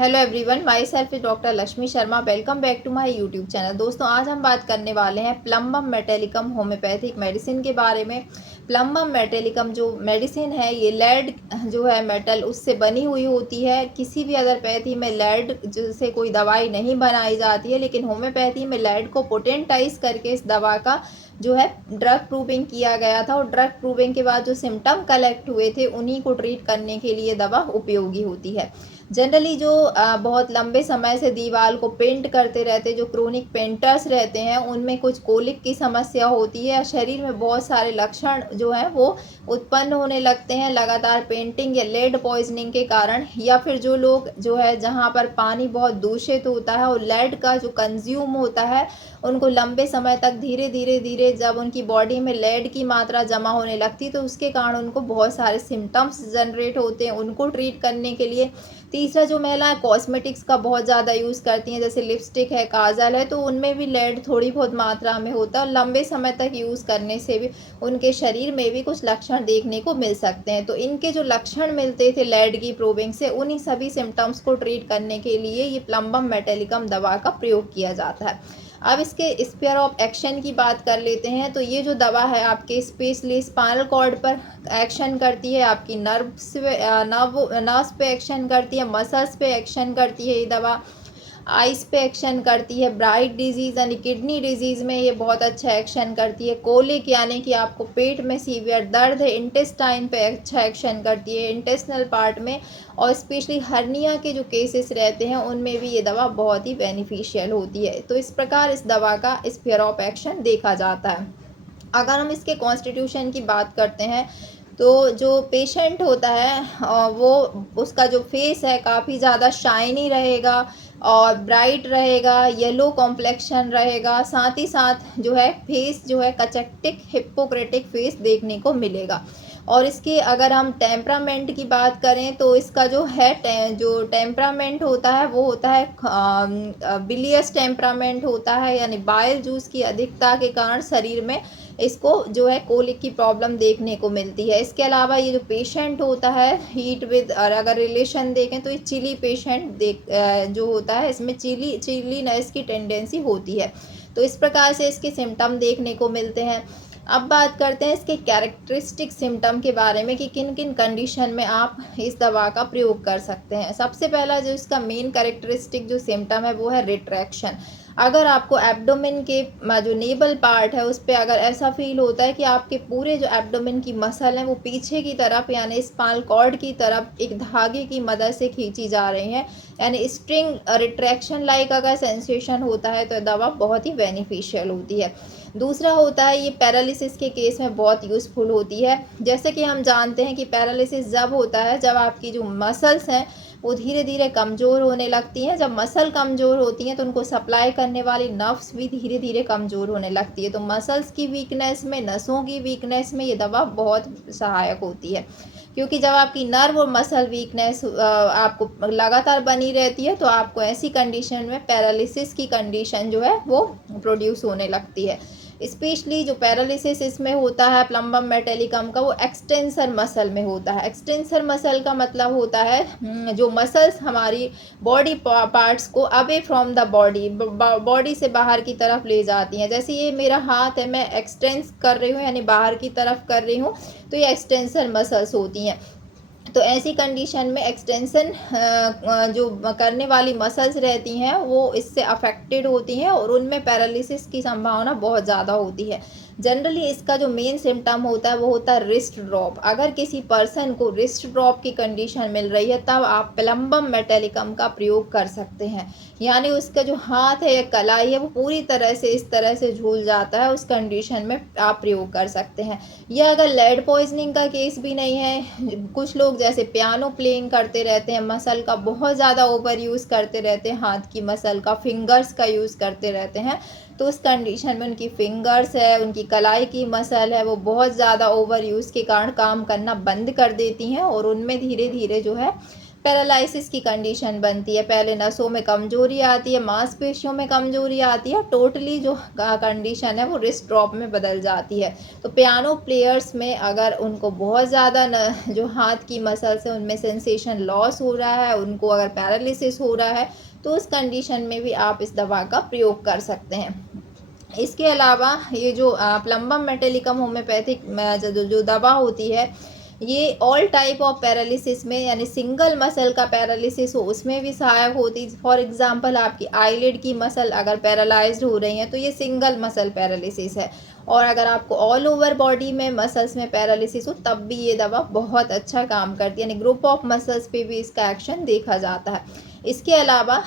Hello everyone, my self is doctor Lakshmi Sharma. Welcome back to my YouTube channel. दोस्तों, आज हम बात करने वाले हैं प्लम्बम मेटेलिकम होम्योपैथिक मेडिसिन के बारे में। प्लम्बम मेटेलिकम जो मेडिसिन है, ये लेड जो है मेटल उससे बनी हुई होती है। किसी भी एलोपैथी में लेड जिससे कोई दवाई नहीं बनाई जाती है, लेकिन होम्योपैथी में लेड को पोटेंटाइज करके इस दवा का जो है ड्रग प्रूविंग किया गया था। और ड्रग प्रूविंग के बाद जो सिम्टम कलेक्ट हुए थे, उन्हीं को ट्रीट करने के लिए दवा उपयोगी होती है। जनरली जो बहुत लंबे समय से दीवार को पेंट करते रहते, जो क्रोनिक पेंटर्स रहते हैं, उनमें कुछ कोलिक की समस्या होती है। शरीर में बहुत सारे लक्षण जो हैं वो उत्पन्न होने लगते हैं लगातार पेंटिंग या लेड पॉइजनिंग के कारण। या फिर जो लोग जो है जहाँ पर पानी बहुत दूषित होता है और लेड का जो कंज्यूम होता है, उनको लंबे समय तक धीरे धीरे धीरे जब उनकी बॉडी में लेड की मात्रा जमा होने लगती है, तो उसके कारण उनको बहुत सारे सिम्टम्स जनरेट होते हैं। उनको ट्रीट करने के लिए तीसरा, जो महिलाएं कॉस्मेटिक्स का बहुत ज़्यादा यूज़ करती हैं, जैसे लिपस्टिक है, काजल है, तो उनमें भी लेड थोड़ी बहुत मात्रा में होता है। और लंबे समय तक यूज़ करने से भी उनके शरीर में भी कुछ लक्षण देखने को मिल सकते हैं। तो इनके जो लक्षण मिलते थे लेड की प्रूविंग से, उन्हीं सभी सिम्टम्स को ट्रीट करने के लिए ये प्लम्बम मेटेलिकम दवा का प्रयोग किया जाता है। अब इसके स्फीयर ऑफ एक्शन की बात कर लेते हैं। तो ये जो दवा है आपके स्पेशली स्पाइनल कॉर्ड पर एक्शन करती है, आपकी नर्व्स पे एक्शन करती है, मसल्स पे एक्शन करती है। ये दवा आइस पे एक्शन करती है। ब्राइट डिजीज़ यानी किडनी डिजीज़ में ये बहुत अच्छा एक्शन करती है। कोलिक यानी कि आपको पेट में सीवियर दर्द है, इंटेस्टाइन पे अच्छा एक्शन करती है, इंटेस्टिनल पार्ट में। और स्पेशली हर्निया के जो केसेस रहते हैं, उनमें भी ये दवा बहुत ही बेनिफिशियल होती है। तो इस प्रकार इस दवा का स्फीयर ऑफ एक्शन देखा जाता है। अगर हम इसके कॉन्स्टिट्यूशन की बात करते हैं, तो जो पेशेंट होता है वो उसका जो फेस है काफ़ी ज़्यादा शाइनी रहेगा और ब्राइट रहेगा, येलो कॉम्प्लेक्शन रहेगा। साथ ही साथ जो है फेस जो है कचक्टिक हिप्पोक्रेटिक फेस देखने को मिलेगा। और इसके अगर हम टेम्परामेंट की बात करें, तो इसका जो है जो टेम्परामेंट होता है वो होता है बिलियस टेम्परामेंट होता है, यानी बाइल जूस की अधिकता के कारण शरीर में इसको जो है कोलिक की प्रॉब्लम देखने को मिलती है। इसके अलावा ये जो पेशेंट होता है हीट विद, और अगर रिलेशन देखें तो ये चिली पेशेंट जो होता है, इसमें चिलीनेस की टेंडेंसी होती है। तो इस प्रकार से इसके सिम्टम देखने को मिलते हैं। अब बात करते हैं इसके कैरेक्टरिस्टिक सिम्टम के बारे में कि किन किन कंडीशन में आप इस दवा का प्रयोग कर सकते हैं। सबसे पहला जो इसका मेन कैरेक्टरिस्टिक जो सिम्टम है वो है रिट्रैक्शन। अगर आपको एब्डोमेन के जो नेबल पार्ट है उस पर अगर ऐसा फील होता है कि आपके पूरे जो एब्डोमेन की मसल है वो पीछे की तरफ यानी स्पाइनल कॉर्ड की तरफ एक धागे की मदद से खींची जा रही है, यानी स्ट्रिंग रिट्रैक्शन लाइक अगर सेंसेशन होता है, तो दवा बहुत ही बेनिफिशियल होती है। दूसरा होता है ये पैरालिसिस के केस में बहुत यूज़फुल होती है। जैसे कि हम जानते हैं कि पैरालिसिस जब होता है जब आपकी जो मसल्स हैं वो धीरे धीरे कमज़ोर होने लगती हैं। जब मसल कमज़ोर होती हैं तो उनको सप्लाई करने वाली नर्व्स भी धीरे धीरे कमज़ोर होने लगती है। तो मसल्स की वीकनेस में, नसों की वीकनेस में ये दवा बहुत सहायक होती है। क्योंकि जब आपकी नर्व और मसल वीकनेस आपको लगातार बनी रहती है, तो आपको ऐसी कंडीशन में पैरालिसिस की कंडीशन जो है वो प्रोड्यूस होने लगती है। स्पेशली जो पैरालिसिस इसमें होता है प्लम्बम मेटेलिकम का, वो एक्सटेंसर मसल में होता है। एक्सटेंसर मसल का मतलब होता है जो मसल्स हमारी बॉडी पार्ट्स को अवे फ्रॉम द बॉडी से बाहर की तरफ ले जाती हैं। जैसे ये मेरा हाथ है, मैं एक्सटेंस कर रही हूँ यानी बाहर की तरफ कर रही हूँ, तो ये एक्सटेंसर मसल्स होती हैं। तो ऐसी कंडीशन में एक्सटेंशन जो करने वाली मसल्स रहती हैं वो इससे अफेक्टेड होती हैं और उनमें पैरालिसिस की संभावना बहुत ज़्यादा होती है। जनरली इसका जो मेन सिम्टम होता है वो होता है रिस्ट ड्रॉप। अगर किसी पर्सन को रिस्ट ड्रॉप की कंडीशन मिल रही है, तब आप प्लम्बम मेटेलिकम का प्रयोग कर सकते हैं। यानी उसका जो हाथ है या कलाई है वो पूरी तरह से इस तरह से झूल जाता है, उस कंडीशन में आप प्रयोग कर सकते हैं। या अगर लेड पॉइजनिंग का केस भी नहीं है, कुछ लोग जैसे पियानो प्लेइंग करते रहते हैं, मसल का बहुत ज़्यादा ओवर यूज़ करते रहते हैं, हाथ की मसल का, फिंगर्स का यूज़ करते रहते हैं, तो उस कंडीशन में उनकी फिंगर्स है, उनकी कलाई की मसल है, वो बहुत ज़्यादा ओवर यूज़ के कारण काम करना बंद कर देती हैं और उनमें धीरे धीरे जो है पैरालिसिस की कंडीशन बनती है। पहले नसों में कमज़ोरी आती है, मांसपेशियों में कमज़ोरी आती है, टोटली जो कंडीशन है वो रिस्ट ड्रॉप में बदल जाती है। तो पियानो प्लेयर्स में अगर उनको बहुत ज़्यादा न जो हाथ की मसल्स हैं उनमें सेंसेशन लॉस हो रहा है, उनको अगर पैरालिसिस हो रहा है, तो उस कंडीशन में भी आप इस दवा का प्रयोग कर सकते हैं। इसके अलावा ये जो प्लम्बम मेटेलिकम होम्योपैथिक जो दवा होती है, ये ऑल टाइप ऑफ पैरालिसिस में, यानी सिंगल मसल का पैरालिसिस हो उसमें भी सहायक होती है। फॉर एग्जांपल आपकी आईलिड की मसल अगर पैरालाइज्ड हो रही हैं तो ये सिंगल मसल पैरालिसिस है। और अगर आपको ऑल ओवर बॉडी में मसल्स में पैरालिसिस हो तब भी ये दवा बहुत अच्छा काम करती है, यानी ग्रुप ऑफ मसल्स पे भी इसका एक्शन देखा जाता है। इसके अलावा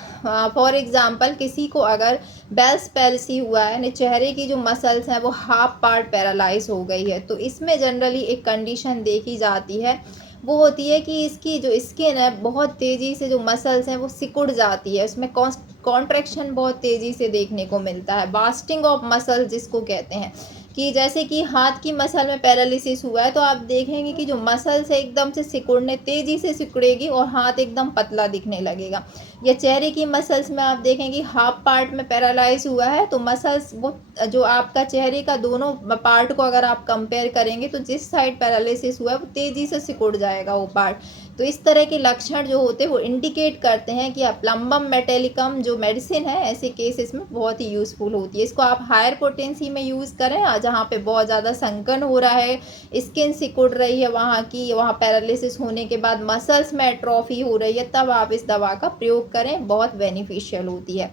फॉर एग्जांपल किसी को अगर बेल्स पैल्सी हुआ है, यानी चेहरे की जो मसल्स हैं वो हाफ पार्ट पैरालाइज हो गई है, तो इसमें जनरली एक कंडीशन देखी जाती है, वो होती है कि इसकी जो स्किन है बहुत तेज़ी से जो मसल्स हैं वो सिकुड़ जाती है, उसमें कॉन्ट्रैक्शन बहुत तेज़ी से देखने को मिलता है, बास्टिंग ऑफ मसल्स जिसको कहते हैं। कि जैसे कि हाथ की मसल में पैरालिसिस हुआ है तो आप देखेंगे कि जो मसल्स है एकदम से सिकुड़ने तेज़ी से सिकुड़ेगी और हाथ एकदम पतला दिखने लगेगा। या चेहरे की मसल्स में आप देखेंगे हाफ पार्ट में पैरालाइज हुआ है तो मसल्स वो जो आपका चेहरे का दोनों पार्ट को अगर आप कंपेयर करेंगे तो जिस साइड पैरालिसिस हुआ है वो तेज़ी से सिकुड़ जाएगा वो पार्ट। तो इस तरह के लक्षण जो होते हैं वो इंडिकेट करते हैं कि प्लम्बम मेटेलिकम जो मेडिसिन है ऐसे केसेस में बहुत ही यूज़फुल होती है। इसको आप हायर पोटेंसी में यूज़ करें, जहाँ पे बहुत ज़्यादा संकन हो रहा है, स्किन सिकुड़ रही है वहाँ पैरालिसिस होने के बाद मसल्स में एट्रोफी हो रही है, तब आप इस दवा का प्रयोग करें, बहुत बेनिफिशियल होती है।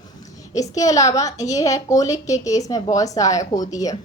इसके अलावा ये है कोलिक के केस में बहुत सहायक होती है।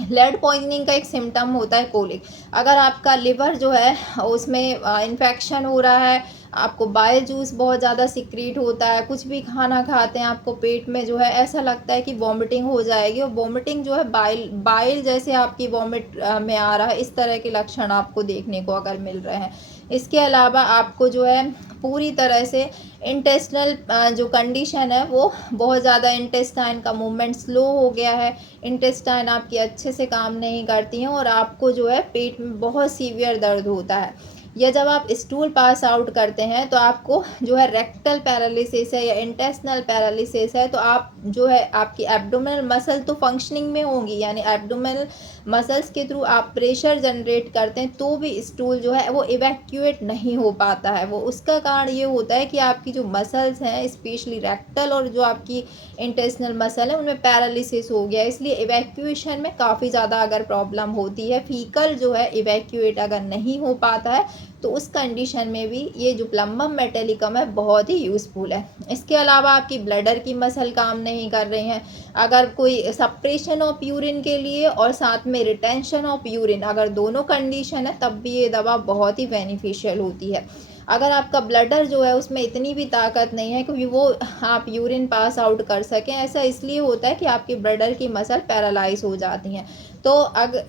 लेड पॉइजनिंग का एक सिम्टम होता है कोलिक। अगर आपका लिवर जो है उसमें इन्फेक्शन हो रहा है, आपको बाइल जूस बहुत ज़्यादा सिक्रीट होता है, कुछ भी खाना खाते हैं आपको पेट में जो है ऐसा लगता है कि वॉमिटिंग हो जाएगी, और वॉमिटिंग जो है बाइल जैसे आपकी वॉमिट में आ रहा है, इस तरह के लक्षण आपको देखने को अगर मिल रहे हैं। इसके अलावा आपको जो है पूरी तरह से इंटेस्टिनल जो कंडीशन है वो बहुत ज़्यादा, इंटेस्टाइन का मूवमेंट स्लो हो गया है, इंटेस्टाइन आपकी अच्छे से काम नहीं करती हैं और आपको जो है पेट में बहुत सीवियर दर्द होता है। या जब आप स्टूल पास आउट करते हैं तो आपको जो है रेक्टल पैरालिसिस है या इंटेस्टिनल पैरालिसिस है, तो आप जो है आपकी एब्डोमिनल मसल तो फंक्शनिंग में होंगी, यानी एब्डोमिनल मसल्स के थ्रू आप प्रेशर जनरेट करते हैं तो भी स्टूल जो है वो इवैक्यूएट नहीं हो पाता है। वो उसका कारण ये होता है कि आपकी जो मसल्स हैं स्पेशली रेक्टल और जो आपकी इंटेस्टिनल मसल है उनमें पैरालिसिस हो गया, इसलिए इवैक्यूएशन में काफ़ी ज़्यादा अगर प्रॉब्लम होती है, फीकल जो है इवैक्यूएट अगर नहीं हो पाता है, तो उस कंडीशन में भी ये जो प्लम्बम मेटेलिकम है बहुत ही यूज़फुल है। इसके अलावा आपकी ब्लडर की मसल काम नहीं कर रही हैं, अगर कोई सप्रेशन ऑफ यूरिन के लिए और साथ में रिटेंशन ऑफ यूरिन, अगर दोनों कंडीशन है तब भी ये दवा बहुत ही बेनिफिशियल होती है। अगर आपका ब्लडर जो है उसमें इतनी भी ताकत नहीं है क्योंकि वो आप यूरिन पास आउट कर सकें, ऐसा इसलिए होता है कि आपकी ब्लडर की मसल पैरालाइज हो जाती हैं। तो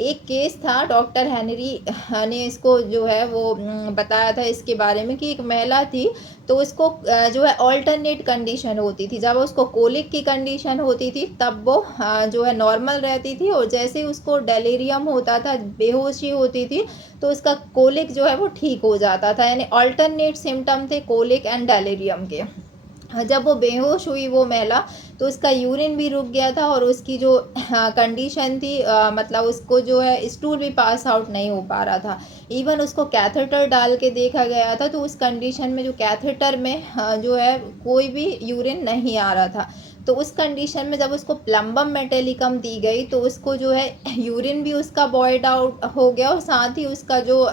एक केस था, डॉक्टर हेनरी ने इसको जो है वो बताया था इसके बारे में कि एक महिला थी, तो उसको जो है ऑल्टरनेट कंडीशन होती थी, जब उसको कोलिक की कंडीशन होती थी तब वो जो है नॉर्मल रहती थी, और जैसे उसको डेलीरियम होता था, बेहोशी होती थी, तो उसका कोलिक जो है वो ठीक हो जाता था, यानी ऑल्टरनेट सिम्टम थे कोलिक एंड डेलीरियम के। जब वो बेहोश हुई वो महिला, तो उसका यूरिन भी रुक गया था और उसकी जो कंडीशन थी मतलब उसको जो है स्टूल भी पास आउट नहीं हो पा रहा था, इवन उसको कैथेटर डाल के देखा गया था तो उस कंडीशन में जो कैथेटर में जो है कोई भी यूरिन नहीं आ रहा था। तो उस कंडीशन में जब उसको प्लम्बम मेटेलिकम दी गई तो उसको जो है यूरिन भी उसका बॉयड आउट हो गया और साथ ही उसका जो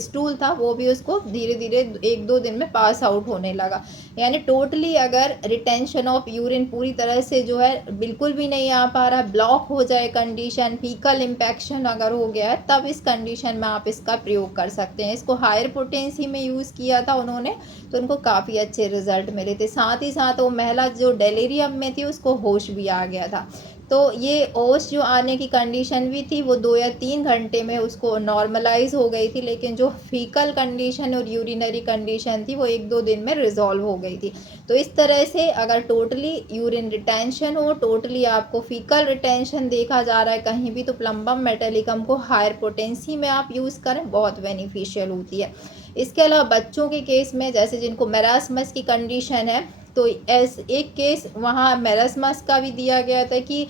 स्टूल था वो भी उसको धीरे धीरे 1-2 दिन में पास आउट होने लगा। यानी टोटली अगर रिटेंशन ऑफ यूरिन पूरी तरह से जो है बिल्कुल भी नहीं आ पा रहा, ब्लॉक हो जाए कंडीशन, फीकल इम्पैक्शन अगर हो गया है, तब इस कंडीशन में आप इसका प्रयोग कर सकते हैं। इसको हायर पोटेंसी में यूज़ किया था उन्होंने, तो उनको काफ़ी अच्छे रिजल्ट मिले थे। साथ ही साथ वो महिला जो डेलीरियम में थी उसको होश भी आ गया था। तो ये होश जो आने की कंडीशन भी थी वो 2 या 3 घंटे में उसको नॉर्मलाइज हो गई थी, लेकिन जो फीकल कंडीशन और यूरिनरी कंडीशन थी वो 1-2 दिन में रिजॉल्व हो गई थी। तो इस तरह से अगर टोटली यूरिन रिटेंशन हो, टोटली आपको फीकल रिटेंशन देखा जा रहा है कहीं भी, तो प्लम्बम मेटेलिकम को हायर पोटेंसी में आप यूज़ करें, बहुत बेनिफिशियल होती है। इसके अलावा बच्चों के केस में जैसे जिनको मेरास्मस की कंडीशन है, तो एक केस वहाँ मेरास्मस का भी दिया गया था कि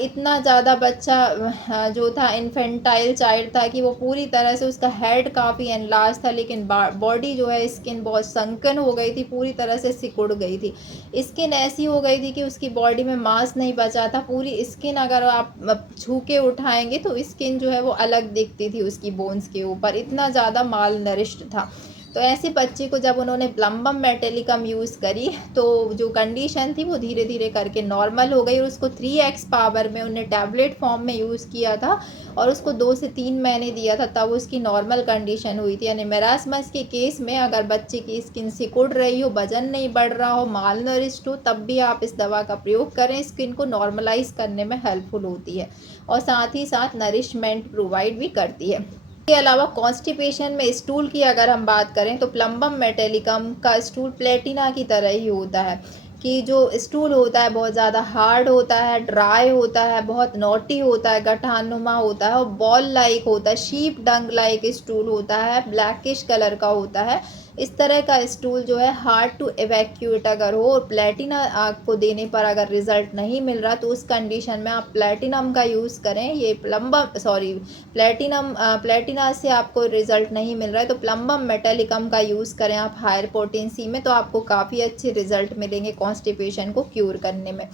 इतना ज़्यादा बच्चा जो था इन्फेंटाइल चाइल्ड था कि वो पूरी तरह से उसका हेड काफ़ी एनलार्ज था, लेकिन बॉडी जो है स्किन बहुत संकन हो गई थी, पूरी तरह से सिकुड़ गई थी। स्किन ऐसी हो गई थी कि उसकी बॉडी में मांस नहीं बचा था। पूरी स्किन अगर आप छू के उठाएंगे तो स्किन जो है वो अलग दिखती थी उसकी बोन्स के ऊपर, इतना ज़्यादा माल नरिश्ड था। तो ऐसे बच्चे को जब उन्होंने प्लम्बम मेटेलिकम यूज़ करी तो जो कंडीशन थी वो धीरे धीरे करके नॉर्मल हो गई, और उसको 3x पावर में उन्हें टैबलेट फॉर्म में यूज़ किया था और उसको 2 से 3 महीने दिया था, तब उसकी नॉर्मल कंडीशन हुई थी। यानी मेरास्मस के केस में अगर बच्चे की स्किन सिकुड़ रही हो, वजन नहीं बढ़ रहा हो, माल नरिश्ड हो, तब भी आप इस दवा का प्रयोग करें। स्किन को नॉर्मलाइज करने में हेल्पफुल होती है और साथ ही साथ नरिशमेंट प्रोवाइड भी करती है। इसके अलावा कॉन्स्टिपेशन में स्टूल की अगर हम बात करें तो प्लम्बम मेटेलिकम का स्टूल प्लेटिना की तरह ही होता है कि जो स्टूल होता है बहुत ज़्यादा हार्ड होता है, ड्राई होता है, बहुत नोटी होता है, गठानुमा होता है और बॉल लाइक होता है, शीप डंग लाइक स्टूल होता है, ब्लैकिश कलर का होता है। इस तरह का स्टूल जो है हार्ड टू एवैक्यूएट अगर हो और प्लेटिना आपको देने पर अगर रिज़ल्ट नहीं मिल रहा तो उस कंडीशन में आप प्लेटिनम का यूज़ करें। ये प्लेटिना से आपको रिज़ल्ट नहीं मिल रहा है तो प्लम्बम मेटेलिकम का यूज़ करें आप हायर पोटेंसी में, तो आपको काफ़ी अच्छे रिज़ल्ट मिलेंगे कॉन्स्टिपेशन को क्यूर करने में।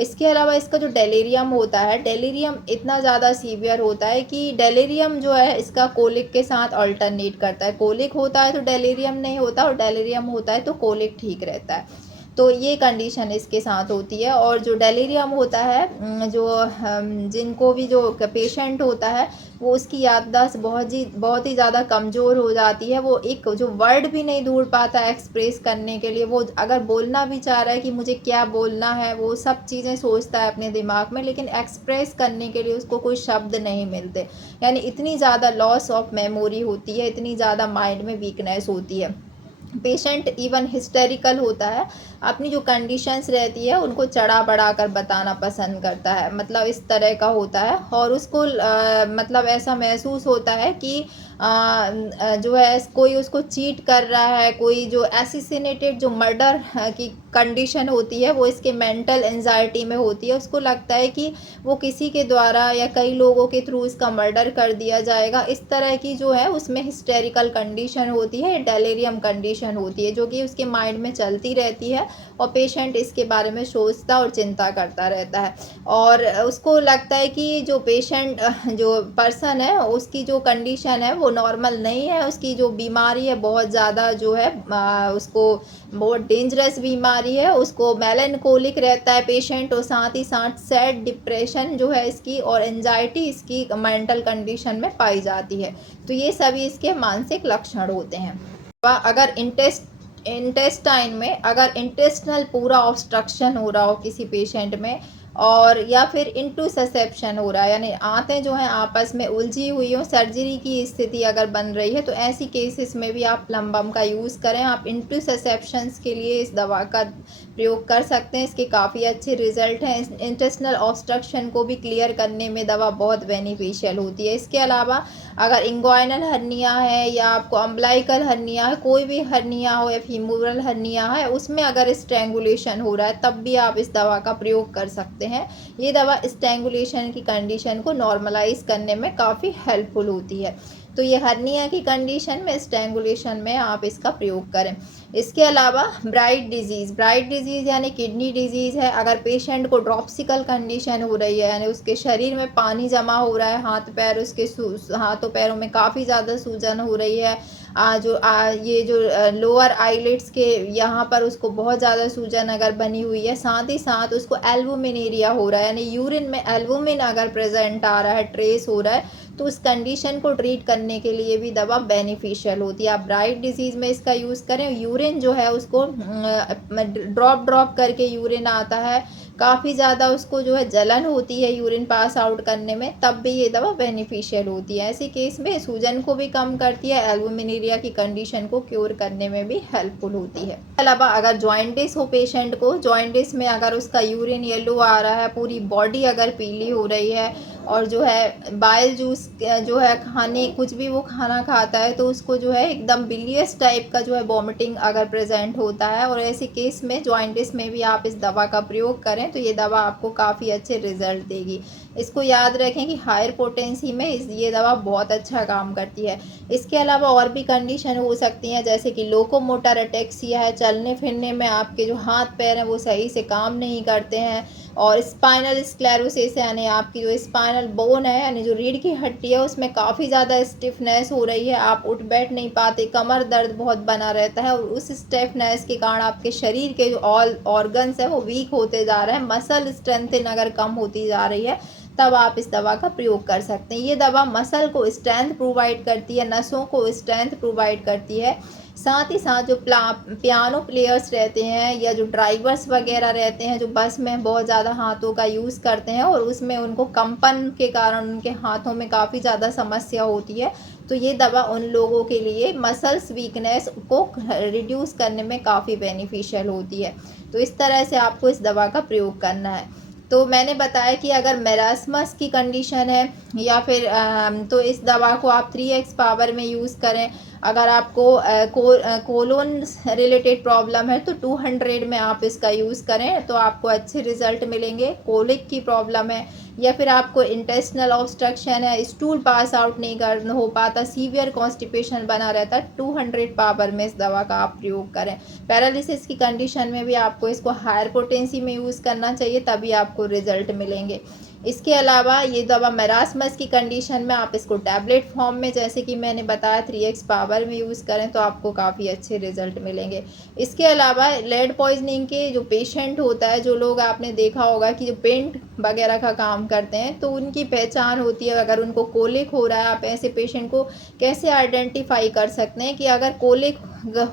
इसके अलावा इसका जो डेलिरियम होता है, डेलिरियम इतना ज़्यादा सीवियर होता है कि डेलिरियम जो है इसका कोलिक के साथ अल्टरनेट करता है। कोलिक होता है तो डेलिरियम नहीं होता और डेलिरियम होता है तो कोलिक ठीक रहता है। तो ये कंडीशन इसके साथ होती है। और जो डेलिरियम होता है जिनको भी जो पेशेंट होता है वो उसकी याददाश्त बहुत ही ज़्यादा कमज़ोर हो जाती है। वो एक जो वर्ड भी नहीं ढूंढ पाता एक्सप्रेस करने के लिए। वो अगर बोलना भी चाह रहा है कि मुझे क्या बोलना है, वो सब चीज़ें सोचता है अपने दिमाग में, लेकिन एक्सप्रेस करने के लिए उसको कोई शब्द नहीं मिलते। यानी इतनी ज़्यादा लॉस ऑफ मेमोरी होती है, इतनी ज़्यादा माइंड में वीकनेस होती है। पेशेंट इवन हिस्टेरिकल होता है, अपनी जो कंडीशंस रहती है उनको चढ़ा बढ़ा कर बताना पसंद करता है, मतलब इस तरह का होता है। और उसको मतलब ऐसा महसूस होता है कि जो है कोई उसको चीट कर रहा है, कोई जो एसिसिनेटेड जो मर्डर की कंडीशन होती है वो इसके मेंटल एंजाइटी में होती है। उसको लगता है कि वो किसी के द्वारा या कई लोगों के थ्रू इसका मर्डर कर दिया जाएगा। इस तरह की जो है उसमें हिस्टेरिकल कंडीशन होती है, डेलिरियम कंडीशन होती है जो कि उसके माइंड में चलती रहती है और पेशेंट इसके बारे में सोचता और चिंता करता रहता है। और उसको लगता है कि जो पेशेंट जो पर्सन है उसकी जो कंडीशन है वो नॉर्मल नहीं है, उसकी जो बीमारी है बहुत ज़्यादा जो है उसको बहुत डेंजरस बीमारी है, उसको मेलनकोलिक रहता है पेशेंट और साथ ही साथ सैड डिप्रेशन जो है इसकी और एंजाइटी इसकी मेंटल कंडीशन में पाई जाती है। तो ये सभी इसके मानसिक लक्षण होते हैं। अगर इंटेस्टाइन में अगर इंटेस्टिनल पूरा ऑब्स्ट्रक्शन हो रहा हो किसी पेशेंट में और या फिर इंटूससेप्शन हो रहा है, यानी आंतें जो हैं आपस में उलझी हुई हो, सर्जरी की स्थिति अगर बन रही है तो ऐसी केसेस में भी आप प्लम्बम का यूज़ करें। आप इंटूससेप्शंस के लिए इस दवा का प्रयोग कर सकते हैं, इसके काफ़ी अच्छे रिजल्ट हैं। इंटेस्टिनल ऑब्स्ट्रक्शन को भी क्लियर करने में दवा बहुत बेनिफिशियल होती है। इसके अलावा अगर इंग्वाइनल हर्निया है या आपको अम्बलाइकल हर्निया है, कोई भी हर्निया हो या फीमोरल हर्निया है, उसमें अगर स्ट्रैंगुलेशन हो रहा है तब भी आप इस दवा का प्रयोग कर सकते हैं। ये दवा स्ट्रैंगुलेशन की कंडीशन को नॉर्मलाइज करने में काफ़ी हेल्पफुल होती है। तो ये हर्निया की कंडीशन में स्ट्रैंगुलेशन में आप इसका प्रयोग करें। इसके अलावा ब्राइट डिजीज़ यानी किडनी डिजीज़ है। अगर पेशेंट को ड्रॉप्सिकल कंडीशन हो रही है, यानी उसके शरीर में पानी जमा हो रहा है, उसके हाथों पैरों में काफ़ी ज़्यादा सूजन हो रही है, ये जो लोअर आईलिड्स के यहाँ पर उसको बहुत ज़्यादा सूजन अगर बनी हुई है, साथ ही साथ उसको एल्बुमिनेरिया हो रहा है, यानी यूरिन में एल्बुमिन अगर प्रेजेंट आ रहा है, ट्रेस हो रहा है, तो उस कंडीशन को ट्रीट करने के लिए भी दवा बेनिफिशियल होती है। आप ब्राइट डिजीज़ में इसका यूज़ करें। यूरिन जो है उसको ड्रॉप करके यूरिन आता है, काफ़ी ज़्यादा उसको जो है जलन होती है यूरिन पास आउट करने में, तब भी ये दवा बेनिफिशियल होती है। ऐसे केस में सूजन को भी कम करती है, एल्बुमिनेरिया की कंडीशन को क्योर करने में भी हेल्पफुल होती है। इसके अलावा अगर जॉइंटिस हो पेशेंट को, जॉइंटिस में अगर उसका यूरिन येलो आ रहा है, पूरी बॉडी अगर पीली हो रही है और जो है बाइल जूस जो है खाने कुछ भी वो खाना खाता है तो उसको जो है एकदम बिलियस टाइप का जो है वॉमिटिंग अगर प्रेजेंट होता है, और ऐसे केस में जॉइंटिस में भी आप इस दवा का प्रयोग करें तो ये दवा आपको काफ़ी अच्छे रिजल्ट देगी। इसको याद रखें कि हायर पोटेंसी में ये दवा बहुत अच्छा काम करती है। इसके अलावा और भी कंडीशन हो सकती हैं, जैसे कि लोकोमोटर अटैक्सिया है, चलने फिरने में आपके जो हाथ पैर हैं वो सही से काम नहीं करते हैं, और स्पाइनल स्क्लेरोसिस यानी आपकी जो स्पाइनल बोन है यानी जो रीढ़ की हड्डी है उसमें काफ़ी ज़्यादा स्टिफनेस हो रही है, आप उठ बैठ नहीं पाते, कमर दर्द बहुत बना रहता है, और उस स्टिफनेस के कारण आपके शरीर के जो ऑल ऑर्गन्स हैं वो वीक होते जा रहे हैं, मसल स्ट्रेंथ अगर कम होती जा रही है, तब आप इस दवा का प्रयोग कर सकते हैं। ये दवा मसल को स्ट्रेंथ प्रोवाइड करती है, नसों को स्ट्रेंथ प्रोवाइड करती है। साथ ही साथ जो पियानो प्लेयर्स रहते हैं या जो ड्राइवर्स वगैरह रहते हैं जो बस में बहुत ज़्यादा हाथों का यूज़ करते हैं और उसमें उनको कंपन के कारण उनके हाथों में काफ़ी ज़्यादा समस्या होती है, तो ये दवा उन लोगों के लिए मसल्स वीकनेस को रिड्यूस करने में काफ़ी बेनिफिशियल होती है। तो इस तरह से आपको इस दवा का प्रयोग करना है। तो मैंने बताया कि अगर मेरास्मस की कंडीशन है या फिर तो इस दवा को आप 3x पावर में यूज़ करें। अगर आपको कोलोन रिलेटेड प्रॉब्लम है तो 200 में आप इसका यूज़ करें तो आपको अच्छे रिजल्ट मिलेंगे। कोलिक की प्रॉब्लम है या फिर आपको इंटेस्टिनल ऑब्स्ट्रक्शन है, स्टूल पास आउट नहीं कर हो पाता, सीवियर कॉन्स्टिपेशन बना रहता है, 200 पावर में इस दवा का आप प्रयोग करें। पैरालिसिस की कंडीशन में भी आपको इसको हायर पोटेंसी में यूज़ करना चाहिए, तभी आपको रिजल्ट मिलेंगे। इसके अलावा ये दवा मेरास्मस की कंडीशन में आप इसको टैबलेट फॉर्म में जैसे कि मैंने बताया 3x पावर में यूज़ करें तो आपको काफ़ी अच्छे रिजल्ट मिलेंगे। इसके अलावा लेड पॉइजनिंग के जो पेशेंट होता है, जो लोग आपने देखा होगा कि जो पेंट वगैरह का काम करते हैं तो उनकी पहचान होती है। अगर उनको कोलिक हो रहा है, आप ऐसे पेशेंट को कैसे आइडेंटिफाई कर सकते हैं कि अगर कोलिक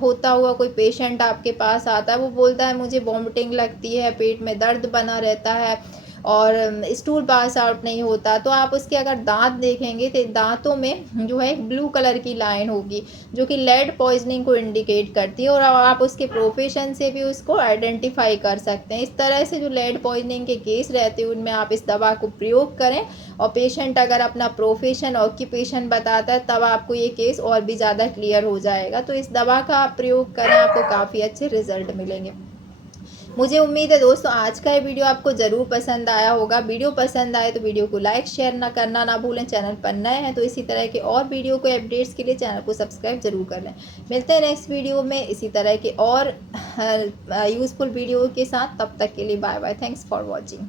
होता हुआ कोई पेशेंट आपके पास आता है, वो बोलता है मुझे वॉमिटिंग लगती है, पेट में दर्द बना रहता है और स्टूल पास आउट नहीं होता, तो आप उसके अगर दांत देखेंगे तो दांतों में जो है एक ब्लू कलर की लाइन होगी जो कि लेड पॉइजनिंग को इंडिकेट करती है, और आप उसके प्रोफेशन से भी उसको आइडेंटिफाई कर सकते हैं। इस तरह से जो लेड पॉइजनिंग के केस रहते हैं उनमें आप इस दवा को प्रयोग करें, और पेशेंट अगर अपना प्रोफेशन ऑक्यूपेशन बताता है तब आपको ये केस और भी ज़्यादा क्लियर हो जाएगा। तो इस दवा का आप प्रयोग करें, आपको काफ़ी अच्छे रिजल्ट मिलेंगे। मुझे उम्मीद है दोस्तों आज का ये वीडियो आपको ज़रूर पसंद आया होगा। वीडियो पसंद आए तो वीडियो को लाइक शेयर करना ना भूलें। चैनल पर नए हैं तो इसी तरह के और वीडियो को अपडेट्स के लिए चैनल को सब्सक्राइब जरूर कर लें। मिलते हैं नेक्स्ट वीडियो में इसी तरह के और यूज़फुल वीडियो के साथ। तब तक के लिए bye bye. Thanks for watching.